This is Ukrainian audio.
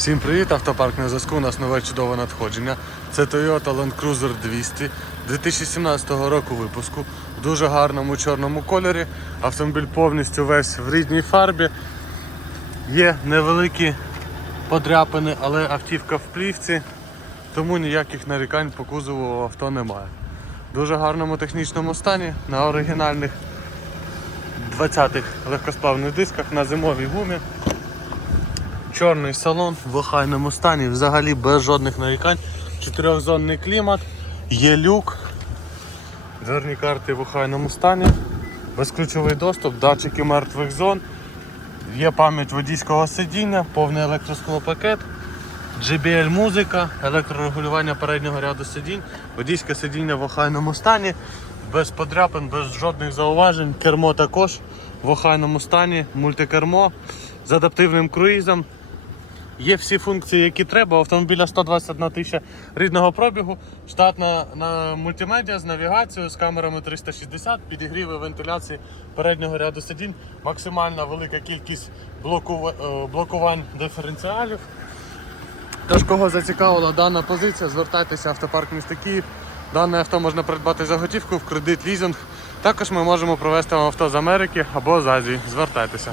Всім привіт, автопарк на зв'язку. У нас нове чудове надходження. Це Toyota Land Cruiser 200 2017 року випуску. В дуже гарному чорному кольорі. Автомобіль повністю весь в рідній фарбі. Є невеликі подряпини, але автівка в плівці, тому ніяких нарікань по кузову авто немає. В дуже гарному технічному стані на оригінальних 20-х легкосплавних дисках на зимовій гумі. Чорний салон в охайному стані, взагалі без жодних нарікань. Чотирьохзонний клімат, є люк, дверні карти в охайному стані, безключовий доступ, датчики мертвих зон, є пам'ять водійського сидіння, повний електросклопакет, JBL музика, електрорегулювання переднього ряду сидінь, водійське сидіння в охайному стані, без подряпин, без жодних зауважень, кермо також в охайному стані, мультикермо з адаптивним круїзом. Є всі функції, які треба. Автомобіля 121 тисяча рідного пробігу, штатна на мультимедіа з навігацією, з камерами 360, підігріви вентиляції переднього ряду сидінь, максимальна велика кількість блоку- е, блокувань диференціалів. Тож, кого зацікавила дана позиція, звертайтеся в автопарк міста Київ. Дане авто можна придбати за готівку в кредит, лізинг. Також ми можемо провести вам авто з Америки або з Азії. Звертайтеся.